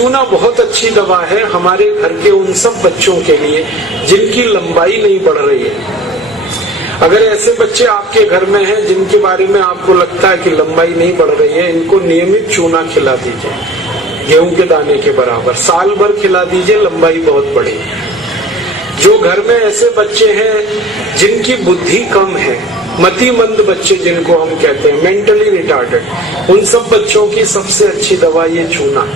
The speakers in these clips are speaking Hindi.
चूना बहुत अच्छी दवा है हमारे घर के उन सब बच्चों के लिए जिनकी लंबाई नहीं बढ़ रही है। अगर ऐसे बच्चे आपके घर में हैं जिनके बारे में आपको लगता है कि लंबाई नहीं बढ़ रही है, इनको नियमित चूना खिला दीजिए, गेहूं के दाने के बराबर, साल भर खिला दीजिए, लंबाई बहुत बढ़ेगी। जो घर में ऐसे बच्चे हैं जिनकी बुद्धि कम है, मतिमंद बच्चे जिनको हम कहते हैं, मेंटली रिटार्डेड, उन सब बच्चों की सबसे अच्छी दवा ये चूना।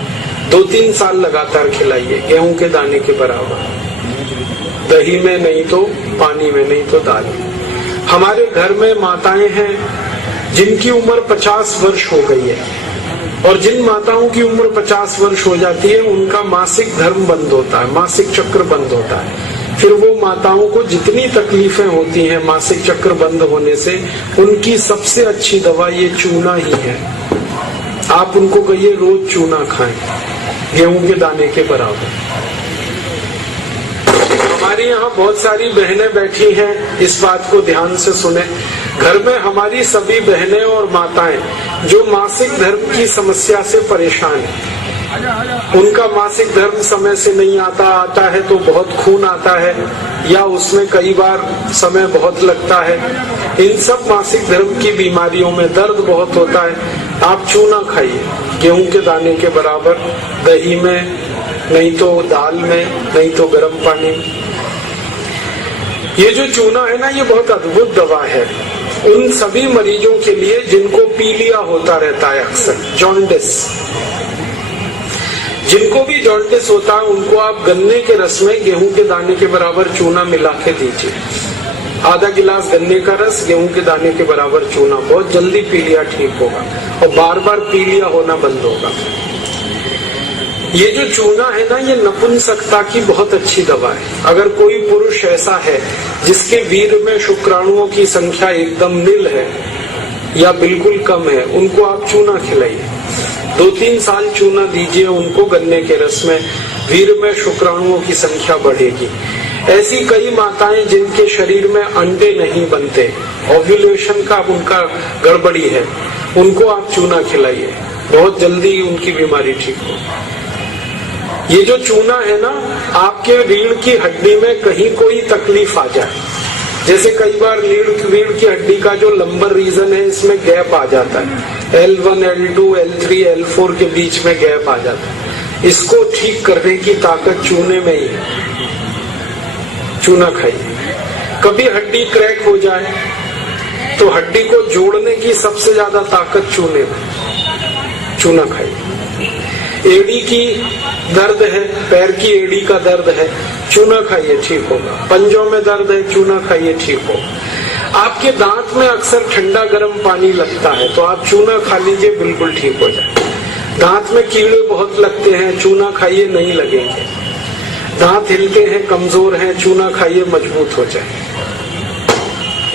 2-3 साल लगातार खिलाइए, गेहूं के दाने के बराबर, दही में नहीं तो पानी में, नहीं तो दाल में। हमारे घर में माताएं हैं जिनकी उम्र 50 वर्ष हो गई है, और जिन माताओं की उम्र 50 वर्ष हो जाती है उनका मासिक धर्म बंद होता है, मासिक चक्र बंद होता है। फिर वो माताओं को जितनी तकलीफें होती हैं मासिक चक्र बंद होने से, उनकी सबसे अच्छी दवा ये चूना ही है। आप उनको कहिए रोज चूना खाएं, गेहूं के दाने के बराबर। हमारी यहाँ बहुत सारी बहनें बैठी हैं, इस बात को ध्यान से सुने। घर में हमारी सभी बहनें और माताएं जो मासिक धर्म की समस्या से परेशान हैं, उनका मासिक धर्म समय से नहीं आता है तो बहुत खून आता है, या उसमें कई बार समय बहुत लगता है, इन सब मासिक धर्म की बीमारियों में दर्द बहुत होता है, आप चूना खाइए, गेहूं के दाने के बराबर, दही में, नहीं तो दाल में, नहीं तो गर्म पानी में। ये जो चूना है ना, ये बहुत अद्भुत दवा है उन सभी मरीजों के लिए जिनको पीलिया होता रहता है, अक्सर जॉन्डिस। जिनको भी जॉन्डिस होता है उनको आप गन्ने के रस में गेहूं के दाने के बराबर चूना मिला के दीजिए। आधा गिलास गन्ने का रस, गेहूं के दाने के बराबर चूना, बहुत जल्दी पीलिया ठीक होगा और बार बार पीलिया होना बंद होगा। ये जो चूना है ना, ये नपुंसकता की बहुत अच्छी दवा है। अगर कोई पुरुष ऐसा है जिसके वीर्य में शुक्राणुओं की संख्या एकदम नील है या बिल्कुल कम है, उनको आप चूना खिलाइए, 2-3 साल चूना दीजिए उनको गन्ने के रस में, वीर्य में शुक्राणुओं की संख्या बढ़ेगी। ऐसी कई माताएं जिनके शरीर में अंडे नहीं बनते, ओव्यूलेशन का उनका गड़बड़ी है, उनको आप चूना खिलाइए, बहुत जल्दी उनकी बीमारी ठीक हो। ये जो चूना है ना, आपके रीढ़ की हड्डी में कहीं कोई तकलीफ आ जाए, जैसे कई बार रीढ़ की हड्डी का जो लंबर रीजन है इसमें गैप आ जाता है, L1, L2, L3, L4 के बीच में गैप आ जाता है, इसको ठीक करने की ताकत चूने में ही है। चूना खाइए। कभी हड्डी क्रैक हो जाए तो हड्डी को जोड़ने की सबसे ज्यादा ताकत चूने में, चूना खाइए। एड़ी की दर्द है, पैर की एड़ी का दर्द है, चूना खाइए, ठीक होगा। पंजों में दर्द है, चूना खाइए, ठीक होगा। आपके दांत में अक्सर ठंडा गर्म पानी लगता है तो आप चूना खा लीजिए, बिल्कुल ठीक हो जाए। दांत में कीड़े बहुत लगते हैं, चूना खाइए, नहीं लगेंगे। दांत हिलते हैं, कमजोर हैं, चूना खाइए, मजबूत हो जाए।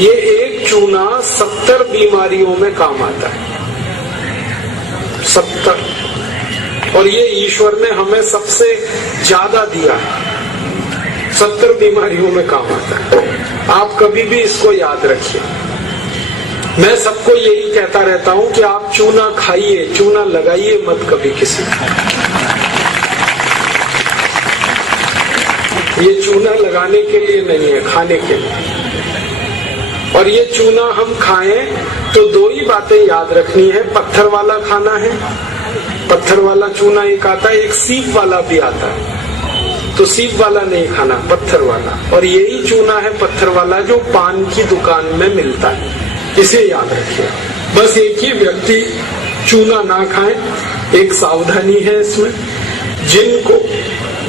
ये एक चूना 70 बीमारियों में काम आता है, 70। और ये ईश्वर ने हमें सबसे ज्यादा दिया है, 70 बीमारियों में काम आता है। आप कभी भी इसको याद रखिए। मैं सबको यही कहता रहता हूं कि आप चूना खाइए, चूना लगाइए मत कभी किसी को। ये चूना लगाने के लिए नहीं है, खाने के लिए। और ये चूना हम खाएं तो 2 ही बातें याद रखनी है, पत्थर वाला खाना है, पत्थर वाला चूना एक आता है, एक सीप वाला भी आता है, तो सीप वाला नहीं खाना, पत्थर वाला। और यही चूना है पत्थर वाला जो पान की दुकान में मिलता है, इसे याद रखिए। बस एक ही व्यक्ति चूना ना खाए, एक सावधानी है इसमें।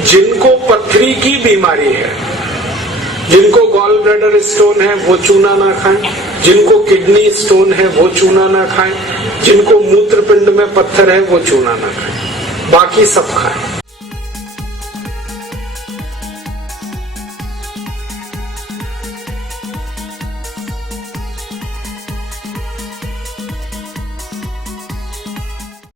जिनको पथरी की बीमारी है, जिनको गॉल ब्लैडर स्टोन है, वो चूना ना खाएं। जिनको किडनी स्टोन है वो चूना ना खाएं। जिनको मूत्रपिंड में पत्थर है वो चूना ना खाएं, बाकी सब खाएं।